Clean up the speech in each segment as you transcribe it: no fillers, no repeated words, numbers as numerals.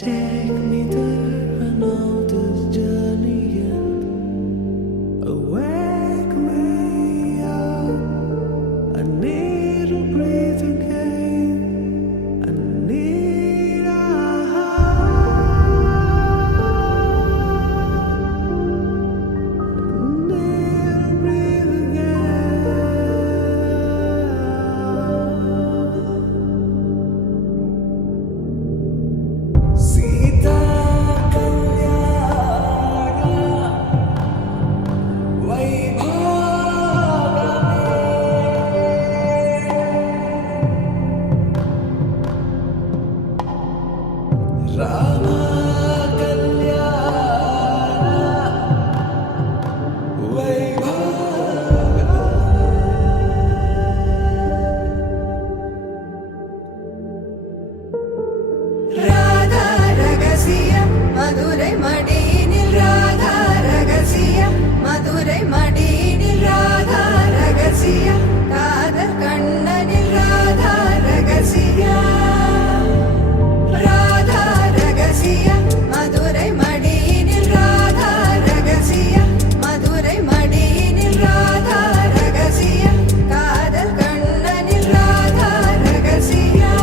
Take me there, I know this journey ends. Wake me up, I need to breathe again. I need a breathe again. Sita Kalyana Vaibhavame Rama Kalyana Vaibhavame Radha ரகசியம் மதுரை மடியினில் ராதா ரகசியம் மதுரை மடியினில் ராதா ரகசியம் காதல் கண்ணனில் ராதா ரகசியம் ராதா ரகசியம் மதுரை மடியினில் ராதா ரகசியம் மதுரை மடியினில் ராதா ரகசியம் காதல் கண்ணனில் ராதா ரகசியம்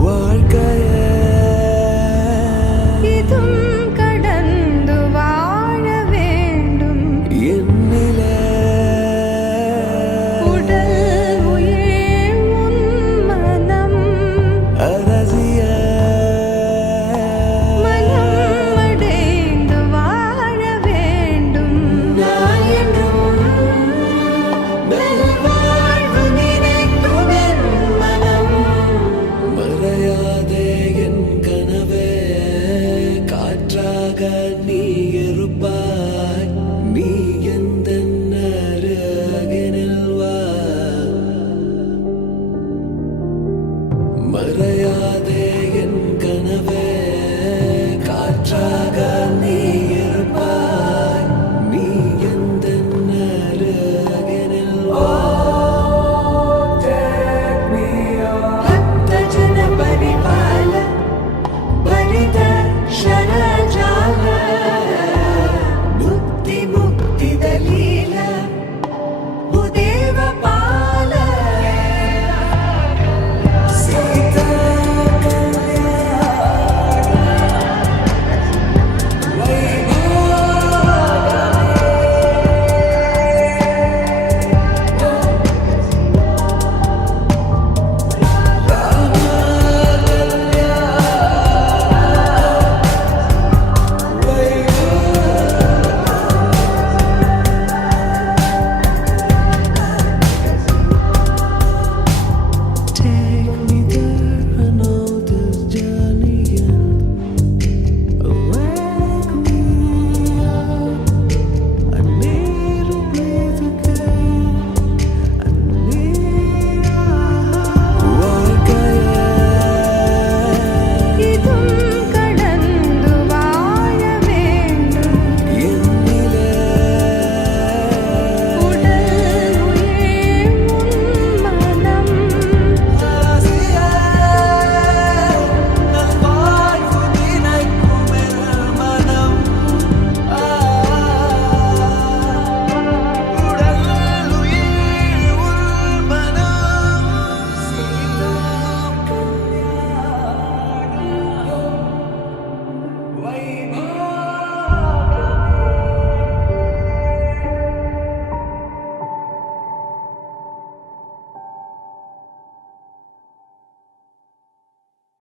வாழ்க்கையே இதும் கடந்து வாழ வேண்டும் என்னிலே உடல் உயிர் உன் மனம் அரசிய மனம் அடைந்து வாழ வேண்டும் நான் என்றும் நல்வாழ்வு நினைக்கும் என் மனம் மறையாதே என் கனவே காற்றாக நீ